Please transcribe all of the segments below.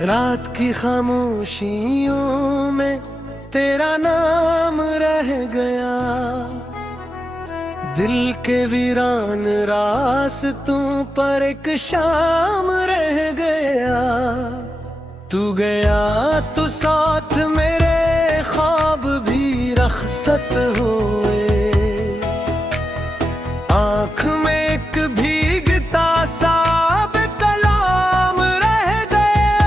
रात की खामोशियों में तेरा नाम रह गया, दिल के वीरान रास्तों पर एक शाम रह गया। तू गया तो साथ मेरे ख्वाब भी रखसत हुए, आँख में एक भीगता सा कलाम रह गया।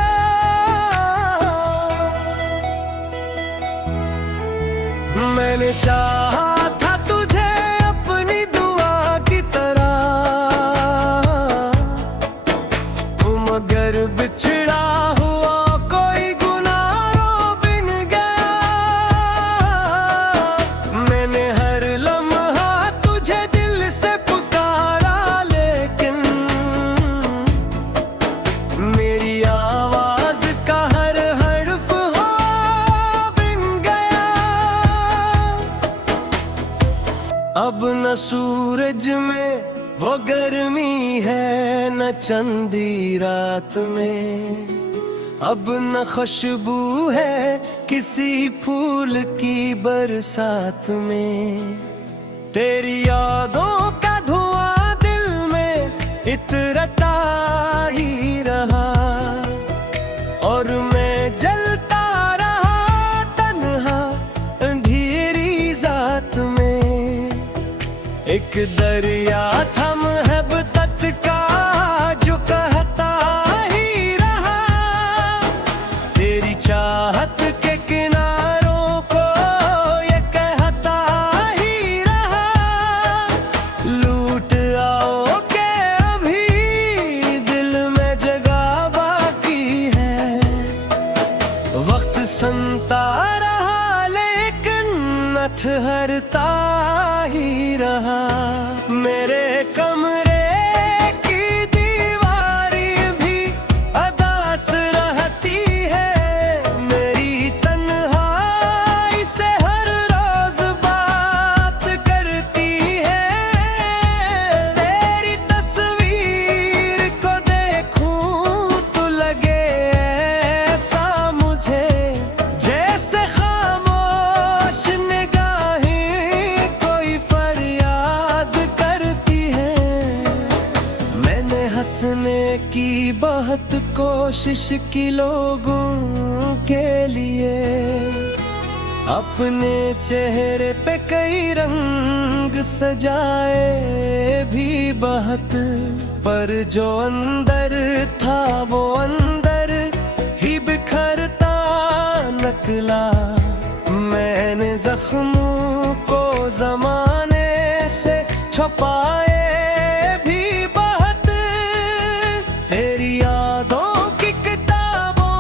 मैंने चाहा था तुझे अपनी दुआ की तरह, तुम मगर बिछड़ा हुआ कोई गुनाहों बिन गया। मैंने हर लम्हा तुझे दिल से पुकारा, लेकिन मेरी आवाज का हर हर्फ हो बिन गया। अब न सूरज में वो गर्मी है, न चंदी रात में अब न खुशबू है किसी फूल की बरसात में। तेरी यादों का धुआं दिल में इतरता ही रहा, और मैं जलता रहा तन्हा अंधेरी जात में। एक दरिया था मोहब्बत का जो कहता ही रहा, तेरी चाहत के किनारों को ये कहता ही रहा। लूट आओ के अभी दिल में जगह बाकी है, वक्त संता रहा लेकिन न ठहरता ही रहा। मेरे कमरे की दीवारी भी अदास रहती है, मेरी तन्हाई से हर रोज बात करती है। तेरी तस्वीर को देखूं तो लगे ऐसा मुझे जैसे खामोश निगाहें कोई फरियाद करती है। मैंने हंसने की बहुत कोशिश की लोगों के लिए, अपने चेहरे पे कई रंग सजाए भी बहुत, पर जो अंदर था वो अंदर ही बिखरता निकला। मैंने जख्मों को जमाने से छुपाए भी बहुत, तेरी यादों की किताबों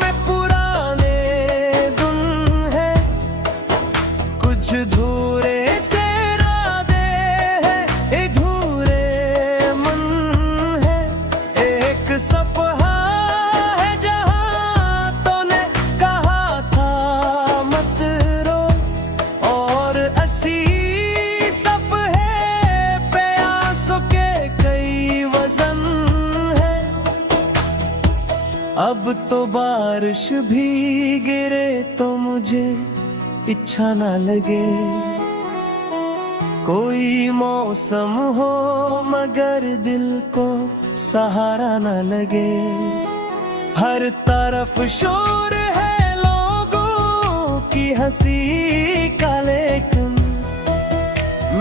में पुराने गुण है, कुछ धूरे से इरादे हैं, अधूरे मन है। एक सफहा है जहां तूने कहा था मत रो, और अस्सी सफहे पे आंसू के कई वजन है। अब तो बारिश भी गिरे तो मुझे इच्छा ना लगे, कोई मौसम हो मगर दिल को सहारा ना लगे। हर तरफ शोर है लोगों की हंसी का, लेकिन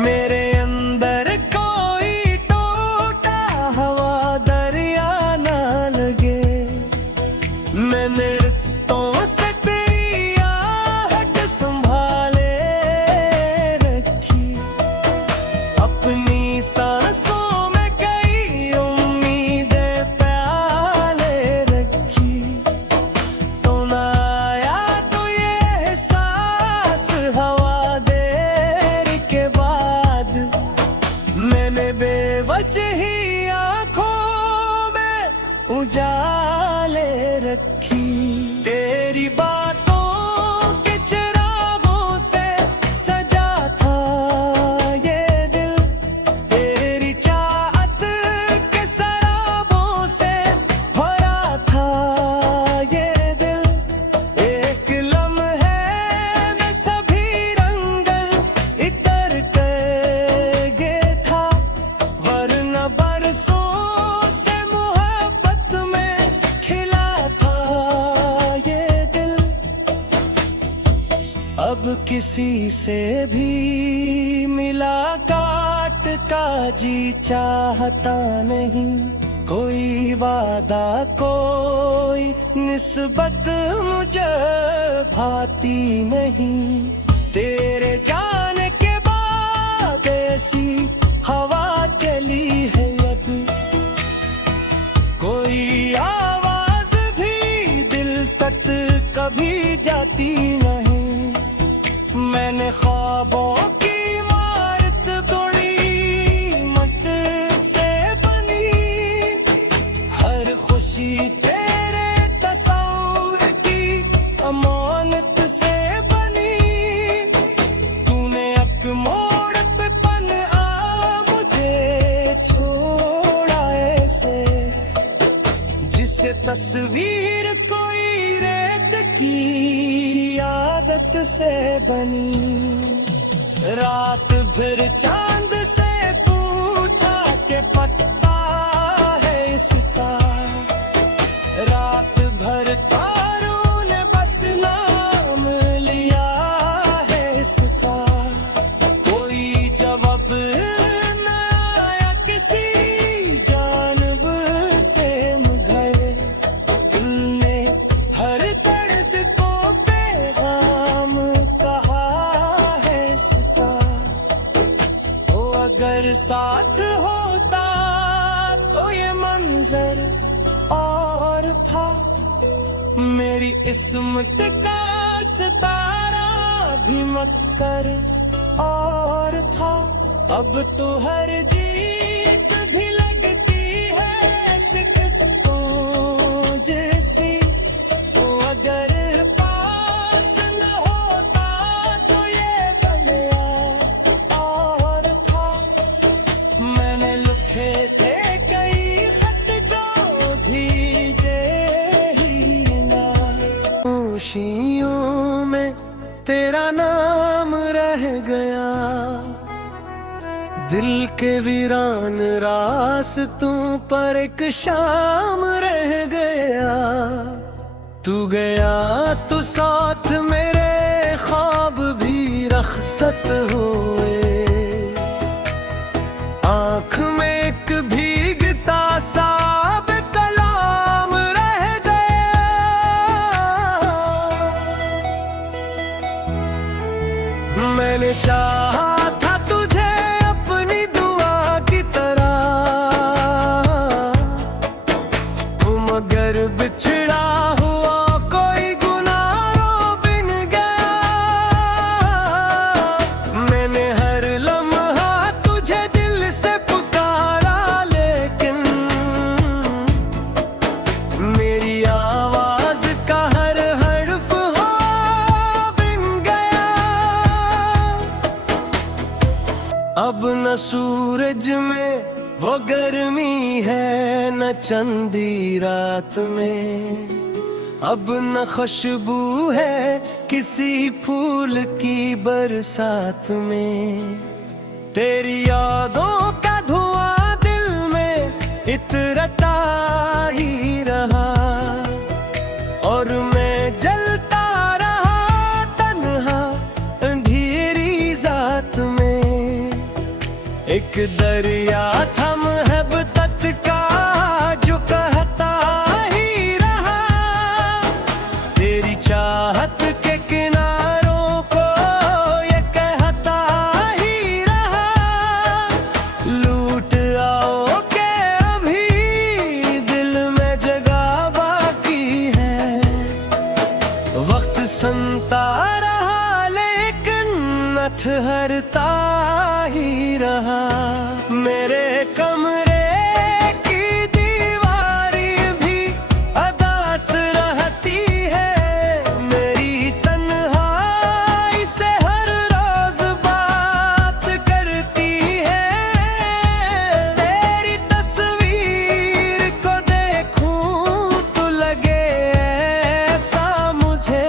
मेरे अंदर कोई टूटा हवा दरिया ना लगे। मैंने रिश्तों से तेरी आहट संभाले रखी, अपनी सांसों में कई उम्मीदें प्याले रखी। तो ना आया तो ये एहसास हवा देर के बाद, मैंने बेवजही आंखों में उजाले रखी। तेरी बातों के चिरागों से सजा था ये दिल, तेरी चाहत के शराबों से भरा था किसी से भी मुलाकात का जी चाहता नहीं, कोई वादा कोई निस्बत मुझे भाती नहीं। तेरे जाने के बाद ऐसी हवा चली है अब, कोई आवाज भी दिल तक कभी जाती नहीं। मैंने ख्वाबों की इमारत तोड़ी मट से बनी, हर खुशी तेरे तस्वीर की अमानत से बनी। तूने एक मोड़ पे पन आ मुझे छोड़ा ऐसे, जिसे तस्वीर कोई रेत की आदत से बनी। रात भर चांद से पूछा के पता है इसका, रात भर तारों ने बस नाम लिया है इसका। कोई जवाब न आया किसी जानब से मुझे, तुमने हर दर्द को पैगाम कहा है इसका। ओ अगर साथ होता तो ये मंजर और था, मेरी किस्मत का सितारा भी मक्कर और था। अब तो हर जीत भी लगती है शिकस्तों जैसी, तो अगर पास न होता तो ये गया और था। मैंने लिखे थे कई खत जो धीरे ही ना, खुशियों में तेरा नाम रह गया, दिल के वीरान रास्तों पर एक शाम रह गया। तू गया तो साथ मेरे ख्वाब भी रखसत हुए, आँख में एक भीगता साब कलाम रह गया। मैंने चाहा था तुझे अपनी दुआ की तरह, मगर बिछड़ा हुआ कोई गुनाहों बिन गया। मैंने हर लम्हा तुझे दिल से पुकारा, लेकिन मेरी आवाज का हर हर्फ हो बिन गया। अब न सूरज में वो गर्मी है न चंदी रात में, अब न खुशबू है किसी फूल की बरसात में। तेरी यादों का धुआं दिल में इतरता ही रहा, और मैं जलता रहा तन्हा अंधेरी जात में। एक दरिया था मोहब्बत का जो कहता ही रहा, तेरी चाहत के किनारों को ये कहता ही रहा। लूट आओ के अभी दिल में जगह बाकी है, वक्त संता रहा लेकिन न ठहरता ही रहा। मेरे कमरे की दीवारी भी अदास रहती है, मेरी तन्हाई से हर रोज बात करती है। तेरी तस्वीर को देखूं तो लगे ऐसा मुझे,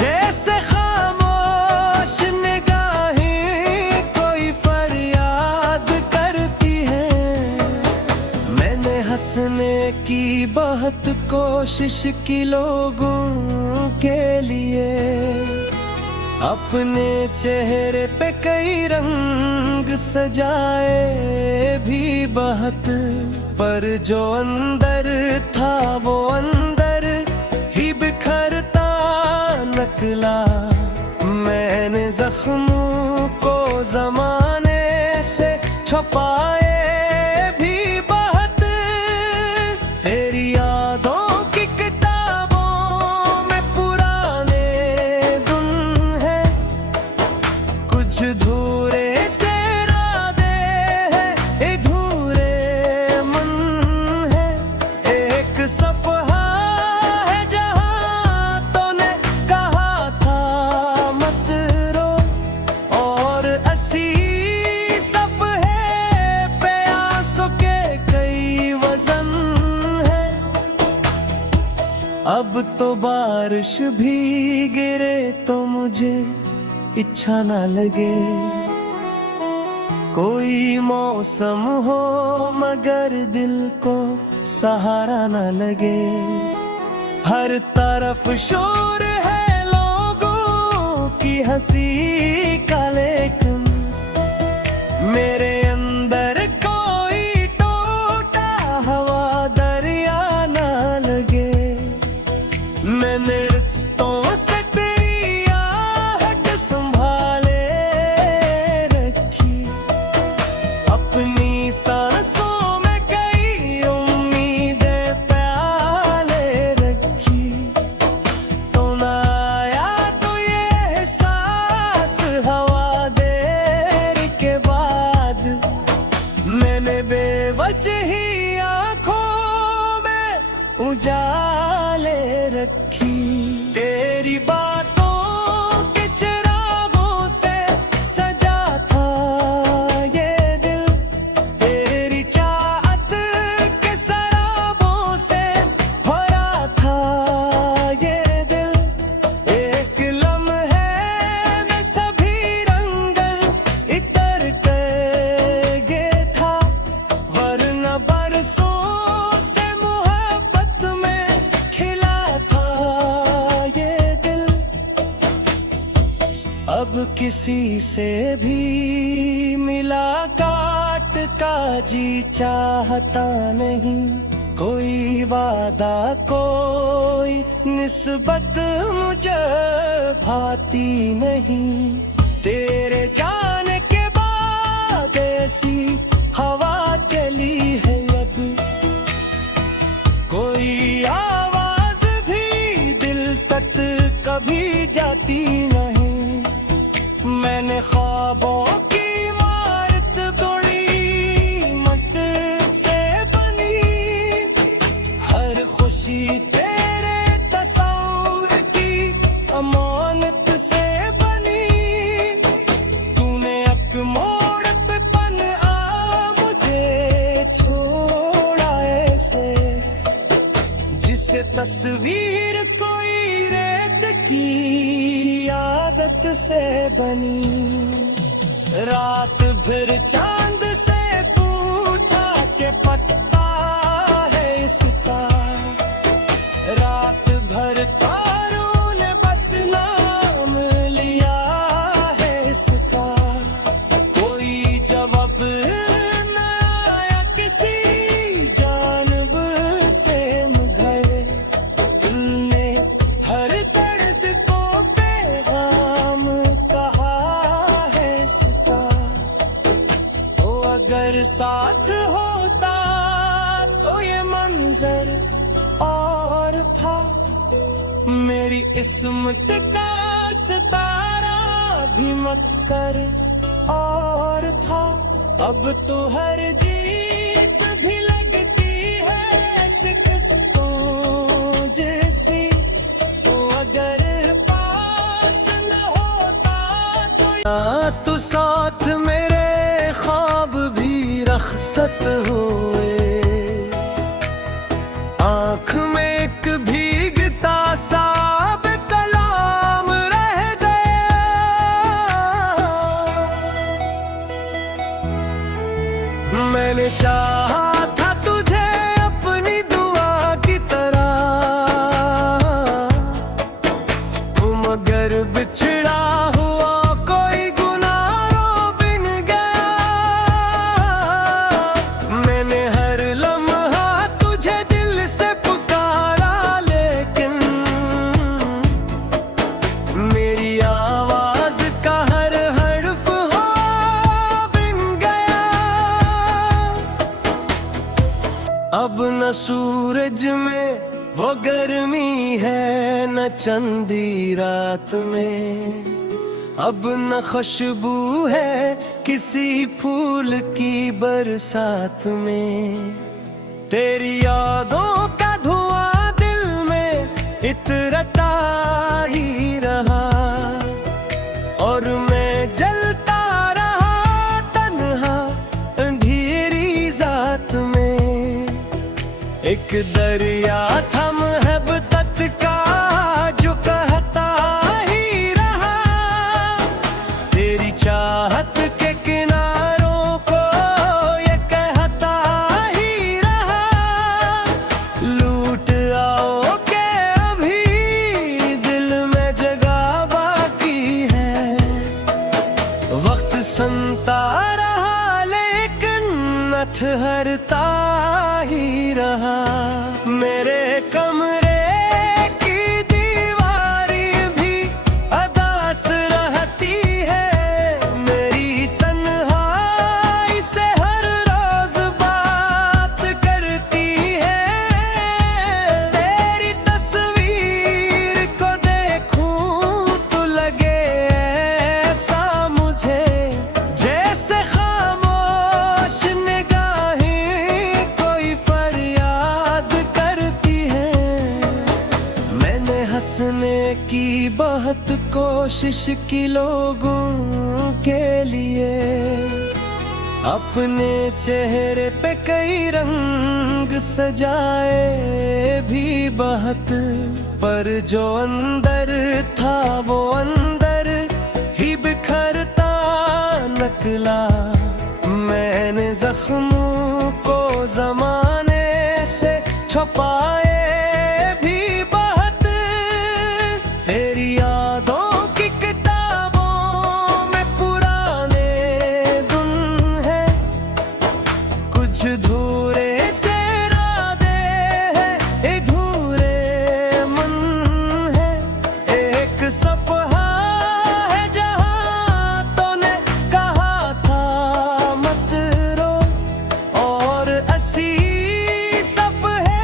जैसे खामोश निगाहें कोई फरियाद करती हैं। मैंने हंसने की बहुत कोशिश की लोगों के लिए, अपने चेहरे पे कई रंग सजाए भी बहुत, पर जो अंदर था वो अंदर ही बिखरता निकला। मैंने जख्मों को जमाने से छुपाए भी बहुत, तेरी यादों की किताबों में पुराने गुण है, कुछ धूरे से इरादे हैं, अधूरे मन है। एक सफहा है जहां तूने कहा था मत रो, और 80 सफहे पे आंसू के कई वजन है। अब तो बारिश भी गिरे तो मुझे इच्छा ना लगे, कोई मौसम हो मगर दिल को सहारा ना लगे। हर तरफ शोर है लोगों की हंसी का, लेकिन मेरे अंदर कोई टूटा हवा दरिया ना लगे। मैंने रिश्तों से तेरी आहट संभाले रखी, अपनी सांसों में कई उम्मीदें प्याले रखी। तो ना आया तो ये एहसास हवा देर के बाद, मैंने बेवजही आंखों में उजाले रखी। तेरी बातों के चिरागों से सजा था ये दिल, तेरी चाहत के शराबों से भरा था ये दिल। एक लम्हे में सभी रंगन इतर गए था, वरना बरसों से मोहब्बत में खिला था ये दिल। अब किसी से भी मुलाकात का जी चाहता नहीं, कोई वादा कोई निस्बत मुझे भाती नहीं। तेरे जाने के बाद ऐसी हवा चली है अब, कोई आवाज भी दिल तक कभी जाती नहीं। मैंने ख्वाबों की इमारत बड़ी मत से बनी, हर खुशी तेरे तस्वीर की अमानत से बनी। तूने एक मोड़ पे पन आ मुझे छोड़ा ऐसे, जिसे तस्वीर कोई रेत की आदत से बनी। रात भर चांद से पूछा के पता है इसका, रात भर तारों ने बस नाम लिया है इसका। कोई जवाब न आया किसी जानिब से मगर, तुमने हर दर्द को पैगाम कहा है इसका। तो अगर साथ होता तो ये मंजर और था, मेरी किस्मत का सितारा भी मक्कर और था। अब तो हर जीत भी लगती है शिकस्तों जैसी, तो अगर पास न होता तो तू साथ मेरे ख्वाब भी रखसत हुए। आँख में एक भीगता साब कलाम रह गया, मैंने चाहा था तुझे अपनी दुआ की तरह, तुम अगर बिछड़ा हो न चंदी रात में, अब न खुशबू है किसी फूल की बरसात में। तेरी यादों का धुआं दिल में इतरता ही रहा, और मैं जलता रहा तन्हा अंधेरी जात में। एक दरिया था मोहब्बत का जो कहता ही रहा, तेरी चाहत के किनारों को ये कहता ही रहा, लूट आओ के अभी दिल में जगह बाकी है। वक्त संता रहा लेकिन न ठहरता ही रहा। मेरे कमरे की दीवारी भी अदास रहती है, मेरी तन्हाई से हर रोज बात करती है। तेरी तस्वीर को देखूं तो लगे ऐसा मुझे, जैसे खामोश निगाहें कोई फरियाद करती है। मैंने हंसने की बहुत कोशिश की लोगों के लिए, अपने चेहरे पे कई रंग सजाए भी बहुत, पर जो अंदर था वो अंदर ही बिखरता निकला। मैंने जख्मों को जमाने से छुपाए भी बहुत, तेरी यादों की किताबों में पुराने गुण है, कुछ धूरे से इरादे हैं, अधूरे मन है। एक सफहा है जहां तूने कहा था मत रो, और 80 सफहे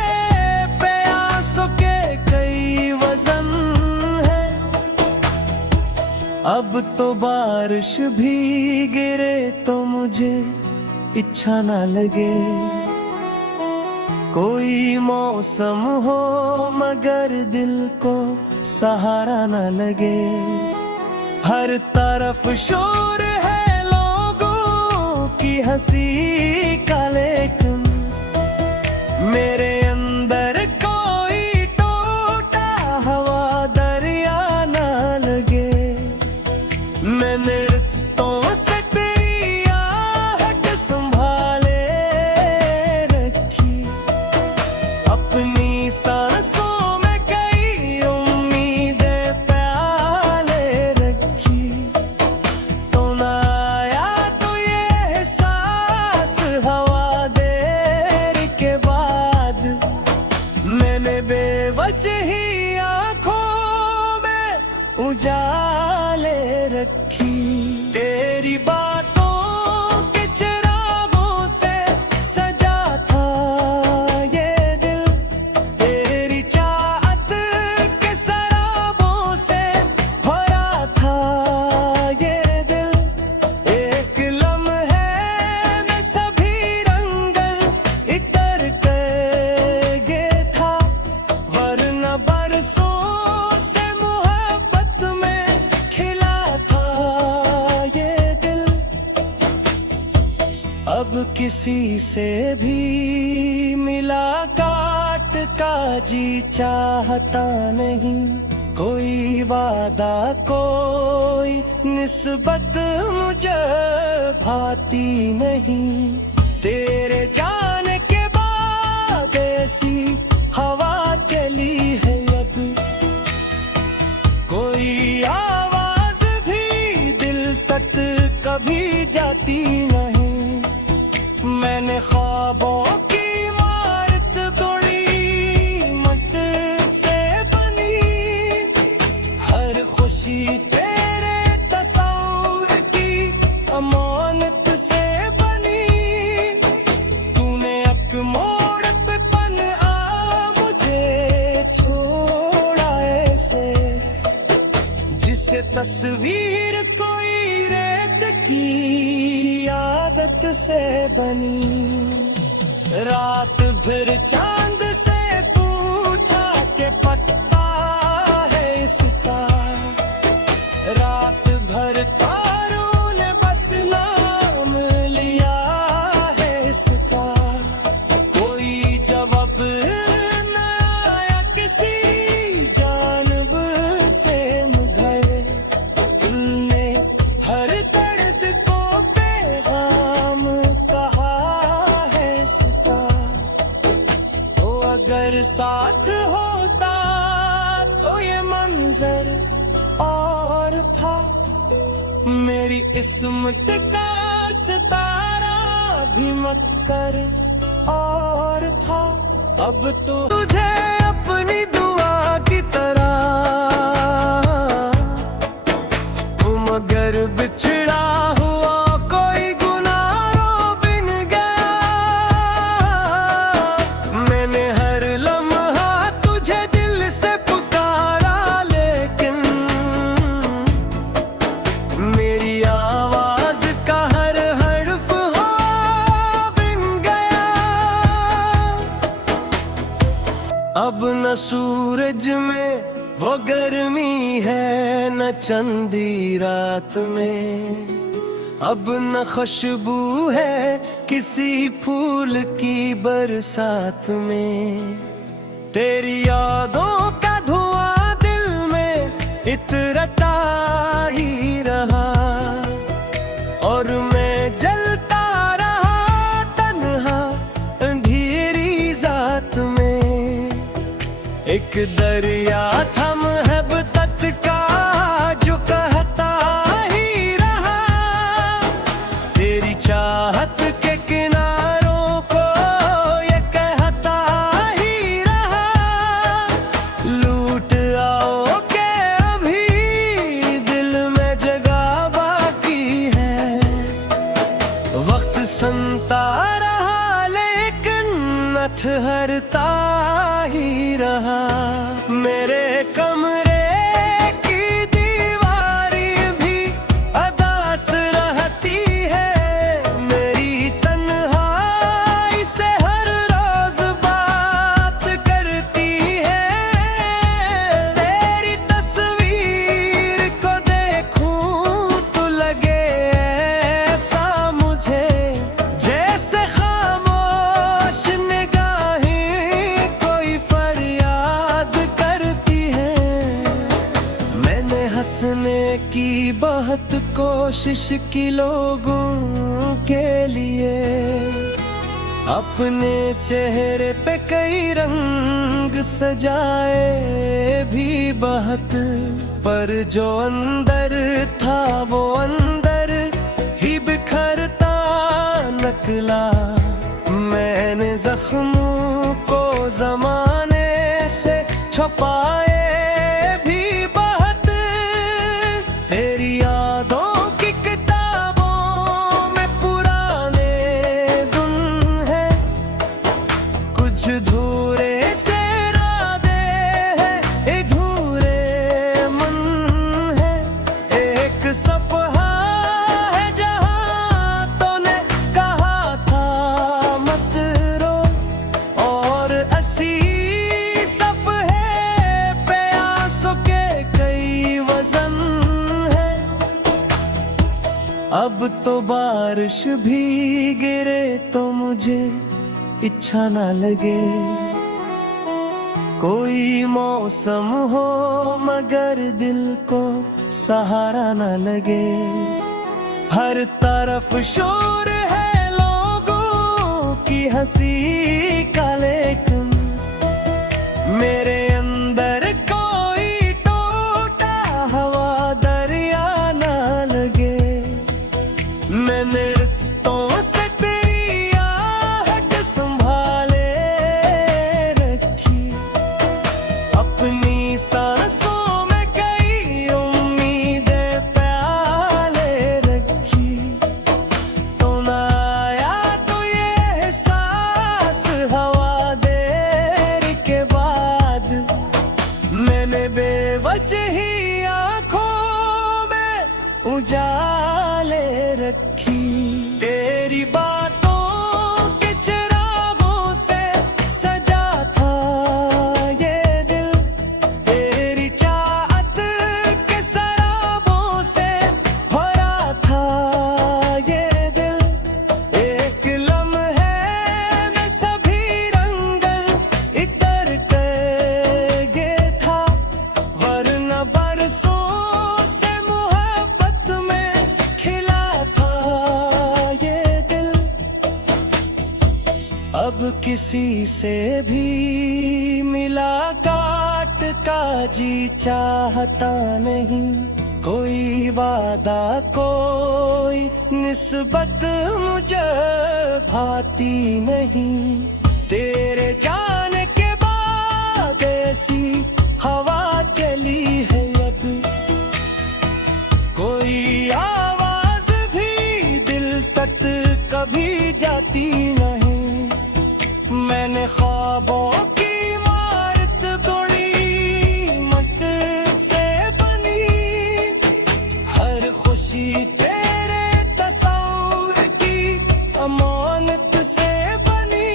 पे आंसू के कई वजन है। अब तो बारिश भी गिरे तो मुझे इच्छा ना लगे, कोई मौसम हो मगर दिल को सहारा ना लगे। हर तरफ शोर है लोगों की हंसी का, लेकिन मेरे अंदर कोई टूटा हवा दरिया ना लगे। मैंने रिश्तों से तेरी आहट संभाले रखी, अपनी सांसों में कई उम्मीदें प्याले रखी। तो ना आया तो ये एहसास हवा देर के बाद, मैंने बेवजही आंखों में उजाले रखी। तेरी बातों के चिरागों से सजा था ये दिल, तेरी चाहत के शराबों से भरा था ये दिल। एक लम्हे में सभी रंगन इतर गए था, वरना बरसों से मोहब्बत में खिला था ये दिल। अब किसी से भी मुलाकात का जी चाहता नहीं, कोई वादा कोई निस्बत मुझे भाती नहीं। तेरे जाने के बाद ऐसी हवा चली है अब, कोई आवाज भी दिल तक कभी जाती नहीं। मैंने ख्वाबों की इमारत तोड़ी मट से बनी, हर खुशी तेरे तस्वीर की अमानत से बनी। तूने एक मोड़ पे पन आ मुझे छोड़ा ऐसे, जैसे तस्वीर कोई रेत की आदत से बनी। रात भर चांद से पूछा के पता है इसका, रात भर तारों ने बस नाम लिया है इसका। कोई जवाब न आया किसी जानब से मगर तुमने हर दर्द को पैगाम कहा है इसका। तो अगर साथ होता तो ये मंजर और था, मेरी किस्मत का सितारा भी मक्कर और था। अब तो तुझे अपनी दुआ की तरह मगर बिछड़ा हुआ कोई गुनाहों बिन गया। मैंने हर लम्हा तुझे दिल से पुकारा लेकिन मेरी आवाज का हर हर्फ हो बिन गया। अब न सूरज में वो गर्मी है न चंदी रात में, अब न खुशबू है किसी फूल की बरसात में। तेरी यादों का धुआं दिल में इतरता ही रहा और मैं जलता रहा तन्हा अंधेरी जात में। एक दरिया था मोहब्बत का जो कहता ही रहा, तेरी चाहत के किनारों को ये कहता ही रहा। लूट आओ के अभी दिल में जगह बाकी है। वक्त संता रहा लेकिन न ठहरता ही रहा। मेरे कमरे की दीवारी भी अदास रहती है। मेरी तन्हाई से हर रोज बात करती है। तेरी तस्वीर को देखूं तो लगे ऐसा मुझे जैसे खामोश निगाहें कोई फरियाद करती हैं। मैंने हंसने की बहुत कोशिश की लोगों के लिए, अपने चेहरे पे कई रंग सजाए भी बहुत, पर जो अंदर था वो अंदर ही बिखरता निकला। मैंने जख्मों को जमाने से छुपाए भी बहुत। तेरी यादों की किताबों में पुराने गुण है, कुछ धूरे से इरादे हैं, अधूरे मन है। एक सफहा है जहां तूने कहा था मत रो, और 80 सफहे पे आंसू के कई वजन है। अब तो बारिश भी गिरे तो मुझे इच्छा ना लगे। कोई मौसम हो मगर दिल को सहारा ना लगे। हर तरफ शोर है लोगों की हंसी का लेकिन मेरे अंदर कोई टूटा हवा दरिया ना लगे। मैंने रिश्तों से तेरी आहट संभाले रखी, अपनी सांसों में कई उम्मीदें प्याले रखी। तो ना आया तो ये एहसास हवा देर के बाद, मैंने बेवजह ही आंखों उजाले रखी। तेरी बातों के चिरागों से सजा था ये दिल, तेरी चाहत के सराबों से भरा था ये दिल। एक लम्हे में सभी रंगल इतर गए था, वरना बरसों अब किसी से भी मुलाकात का जी चाहता नहीं। कोई वादा कोई निस्बत मुझे भाती नहीं। तेरे जाने के बाद ऐसी हवा चली है अब, कोई आवाज भी दिल तक कभी जाती नहीं। मैंने ख्वाबों की इमारत तोड़ी मट से बनी, हर खुशी तेरे तस्वीर की अमानत से बनी।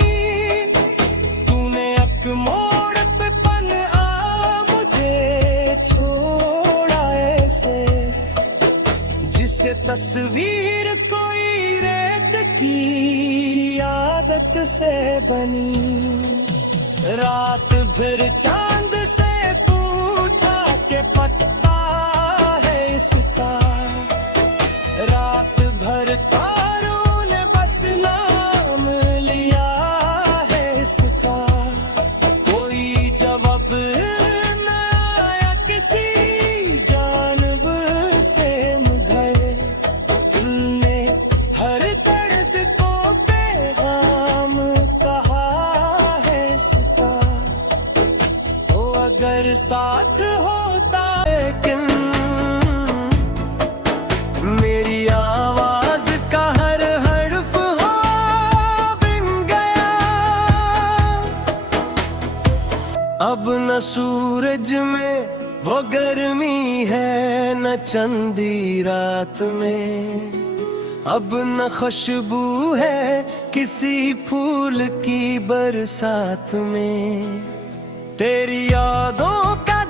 तूने एक मोड़ पे पन आ मुझे छोड़ा ऐसे, जिसे तस्वीर कोई रेत की आदत से बनी। रात भर चांद से पूछा के पता है इसका, रात भर तारों ने बस नाम लिया है इसका। कोई जवाब न आया किसी जानिब से मुझे, तुमने हर दर्द को पैगाम कहा है इसका। तो अगर साथ होता लेकिन मेरी आवाज का हर हर्फ हो बिन गया। अब न सूरज में वो गर्मी है न चंदी रात में, अब न खुशबू है किसी फूल की बरसात में। तेरी यादों का